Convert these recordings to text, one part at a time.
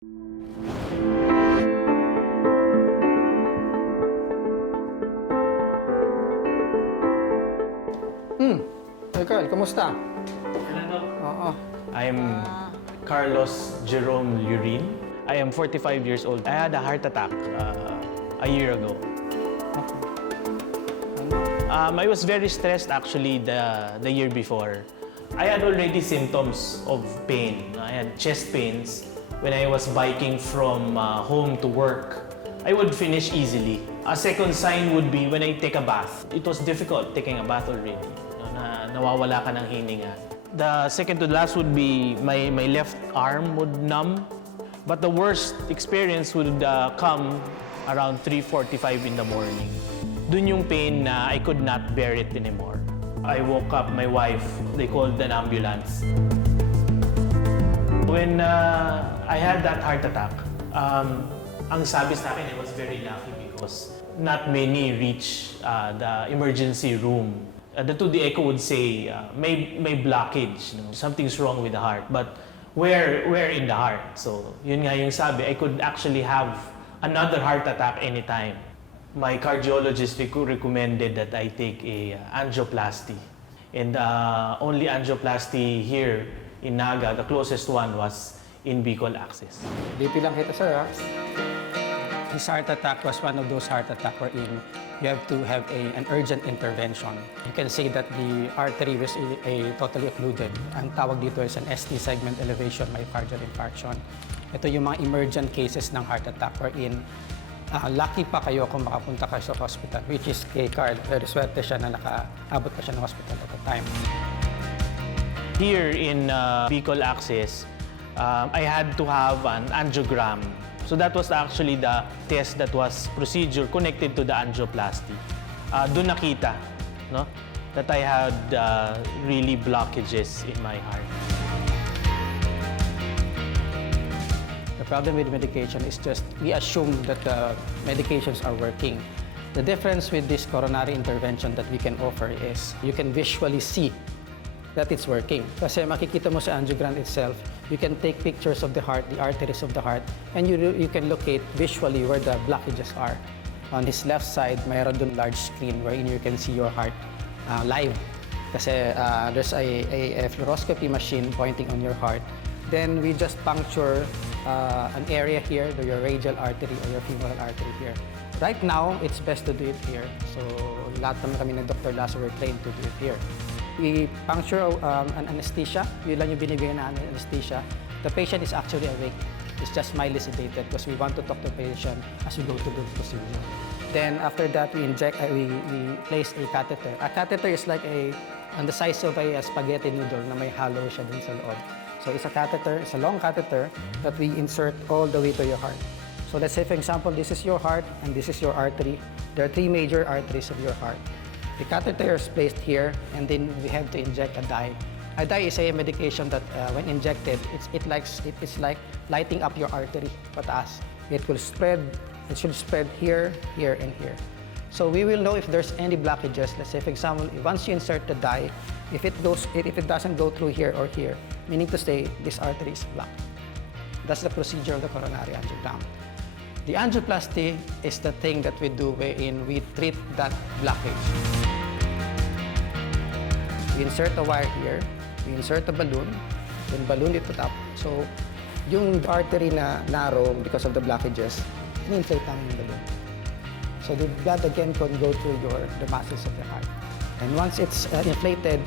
Hey Carl, kumusta? Hello. Oo. I'm Carlos Jerome Lurin. I am 45 years old. I had a heart attack a year ago. I was very stressed actually the year before. I had already symptoms of pain. I had chest pains when I was biking from home to work. I would finish easily. A second sign would be when I take a bath. It was difficult taking a bath already. Nawawala ka ng hininga. The second to last would be my left arm would numb. But the worst experience would come around 3:45 in the morning. Dun yung pain na I could not bear it anymore. I woke up my wife. They called an ambulance. When I had that heart attack, ang sabi sa akin, I was very lucky because not many reach the emergency room. The 2D echo would say may blockage, something's wrong with the heart. But where in the heart? So yun nga yung sabi, I could actually have another heart attack anytime. My cardiologist recommended that I take a angioplasty. And only angioplasty here in Naga, the closest one was in Bicol Access. BP lang kita, sir, ha? This heart attack was one of those heart attacks wherein you have to have an urgent intervention. You can say that the artery was totally occluded. Ang tawag dito is an ST segment elevation myocardial infarction. Ito yung mga emergent cases ng heart attack wherein lucky pa kayo kung makapunta kayo sa hospital, which is kay Carl. Very swerte siya na nakaabot pa siya ng hospital at the time. Here in Bicol Access, I had to have an angiogram. So that was actually the test that was procedure connected to the angioplasty. Doon nakita, no, that I had really blockages in my heart. The problem with medication is just we assume that the medications are working. The difference with this coronary intervention that we can offer is you can visually see that it's working. Kasi makikita mo sa angiogram itself, you can take pictures of the heart, the arteries of the heart, and you can locate visually where the blockages are. On his left side, mayroon dun large screen wherein you can see your heart live. Kasi there's a fluoroscopy machine pointing on your heart. Then we just puncture an area here, your radial artery or your femoral artery here. Right now, it's best to do it here. So lahat naman kami ng Dr. Lasso were trained to do it here. We puncture an anesthesia. Yun lang yung binibigyan na anesthesia. The patient is actually awake. It's just mildly sedated because we want to talk to the patient as we go to the procedure. Then after that, we place a catheter. A catheter is like on the size of a spaghetti noodle na may hollow siya dun sa loob. So it's a catheter, it's a long catheter that we insert all the way to your heart. So let's say, for example, this is your heart and this is your artery. There are three major arteries of your heart. The catheter is placed here, and then we have to inject a dye. A dye is a medication that, when injected, it's like lighting up your artery pataas. It will spread. It should spread here, here, and here. So we will know if there's any blockages. Let's say, for example, once you insert the dye, if it doesn't go through here or here, meaning to say this artery is blocked. That's the procedure of the coronary angiogram. The angioplasty is the thing that we do wherein we treat that blockage. We insert a wire here, we insert a balloon, then balloon it up. So, yung artery na narrow because of the blockages, in-inflate namin yung balloon. So the blood again can go through the muscles of the heart. And once it's inflated,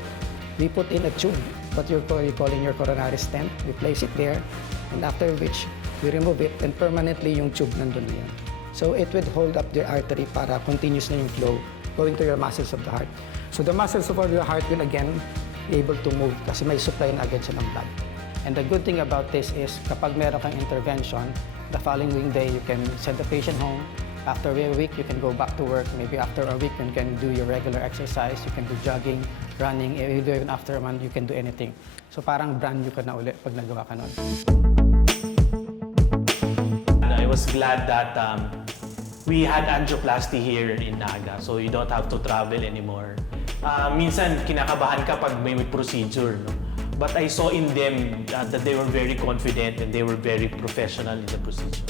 we put in a tube, what you're calling your coronary stent. We place it there, and after which, we remove it, and permanently yung tube nandun na yun. So it would hold up the artery para continuous na yung flow going to your muscles of the heart. So the muscles of your heart will again be able to move kasi may supply na agad siya ng blood. And the good thing about this is kapag meron kang intervention, the following day you can send the patient home. After a week, you can go back to work. Maybe after a week, you can do your regular exercise. You can do jogging, running. Even after a month, you can do anything. So parang brand new ka na ulit pag nagawa ka nun. I was glad that we had angioplasty here in Naga, so you don't have to travel anymore. Minsan, kinakabahan ka pag may procedure, no? But I saw in them that they were very confident and they were very professional in the procedure.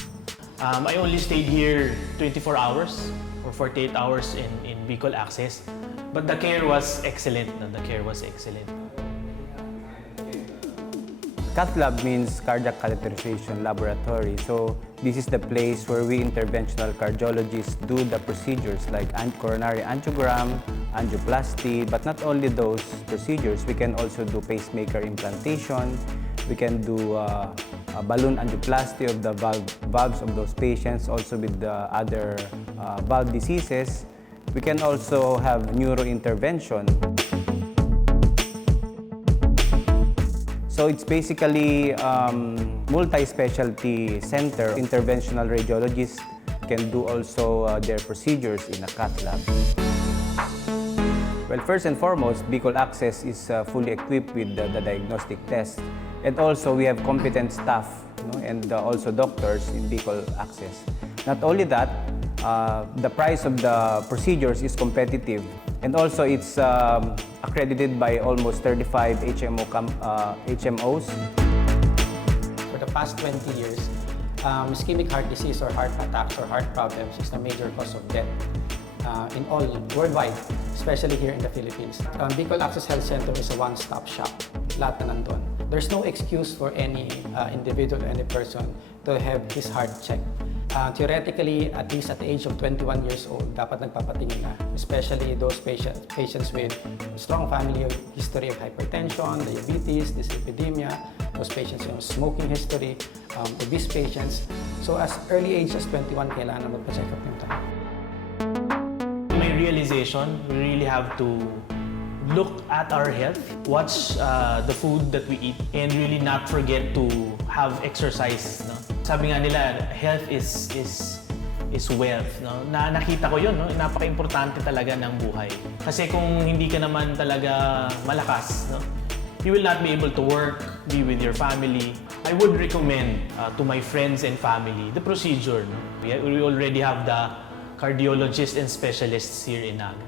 I only stayed here 24 hours or 48 hours in Bicol Access. But the care was excellent. The care was excellent. Cathlab means cardiac catheterization laboratory. So this is the place where we interventional cardiologists do the procedures like coronary angiogram, angioplasty, but not only those procedures, we can also do pacemaker implantation, we can do a balloon angioplasty of the valves of those patients, also with the other valve diseases. We can also have neurointervention. So it's basically multi-specialty center. Interventional radiologists can do also their procedures in a cath lab. Well, first and foremost, Bicol Access is fully equipped with the diagnostic test. And also, we have competent staff and also doctors in Bicol Access. Not only that, the price of the procedures is competitive. And also, it's accredited by almost 35 HMOs. For the past 20 years, ischemic heart disease or heart attacks or heart problems is the major cause of death in all worldwide, especially here in the Philippines. Bicol AccessHealth Centrum is a one-stop shop. Lahat na nandun. There's no excuse for any individual, any person to have his heart checked. Theoretically, at least at the age of 21 years old, dapat nagpapatingin na. Especially those patients with strong family history of hypertension, diabetes, dyslipidemia, those patients with smoking history, obese patients. So as early age as 21, kailangan na magpa-check up yung tayo. My realization, we really have to look at our health, watch the food that we eat, and really not forget to have exercise. No? Sabi nga nila, health is wealth. No? Nakita ko yun, no? Napaka-importante talaga ng buhay. Kasi kung hindi ka naman talaga malakas, no? You will not be able to work, be with your family. I would recommend to my friends and family the procedure. No? We already have the cardiologists and specialists here in Naga.